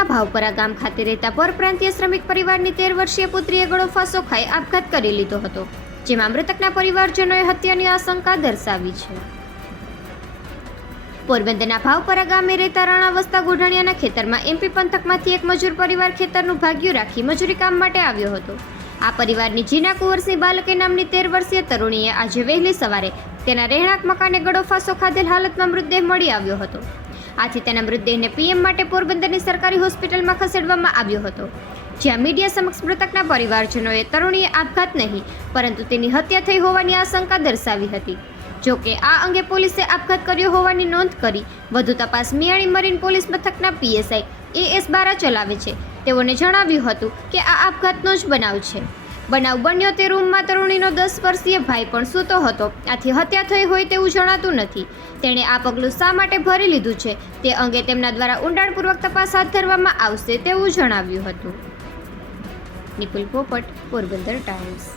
તાલુકાના ભાવપરા ગામ ખાતે રહેતા પરપ્રાંતીય શ્રમિક પરિવારની 13 વર્ષીય પુત્રીએ ગળો ફાંસો ખાઈ આપઘાત કરી લીધો હતો, જેમાં મૃતકના પરિવારજનોએ હત્યાની આશંકા દર્શાવી છે. પોરબંદરના ભાવપરા ગામે રહેતા રાણા વસ્તા ગોઢાણીયાના ખેતરમાં એમપી પંથકમાંથી એક મજૂર પરિવાર ખેતરનું ભાગ્યું રાખી મજૂરી કામ માટે આવ્યો હતો. આ પરિવારની જીના કુંવરસિંહ બાલકે નામની 13 વર્ષીય તરુણીએ આજે વહેલી સવારે તેના રહેણાંક મકાને ગળો ફાંસો ખાધેલ હાલતમાં મૃતદેહ મળી આવ્યો હતો. આથી તેના મૃતદેહને પીએમ માટે પોરબંદરની સરકારી હોસ્પિટલમાં ખસેડવામાં આવ્યો હતો, જ્યાં મીડિયા સમક્ષ મૃતકના પરિવારજનોએ તરુણીએ આપઘાત નહીં પરંતુ તેની હત્યા થઈ હોવાની આશંકા દર્શાવી હતી. જો કે આ અંગે પોલીસે આપઘાત કર્યો હોવાની નોંધ કરી વધુ તપાસ મિયાણી મરીન પોલીસ મથકના પીએસઆઈ એસ બારા ચલાવે છે. તેઓને જણાવ્યું હતું કે આ આપઘાતનો જ બનાવ છે. બનાવ બન્યો તે રૂમમાં તરુણીનો 10 વર્ષીય ભાઈ પણ સૂતો હતો, આથી હત્યા થઈ હોય તેવું જણાતું નથી. તેણે આ પગલું શા માટે ભરી લીધું છે તે અંગે તેમના દ્વારા ઊંડાણપૂર્વક તપાસ હાથ ધરવામાં આવશે તેવું જણાવ્યું હતું. નિપુલ પોપટ, પોરબંદર ટાઈમ્સ.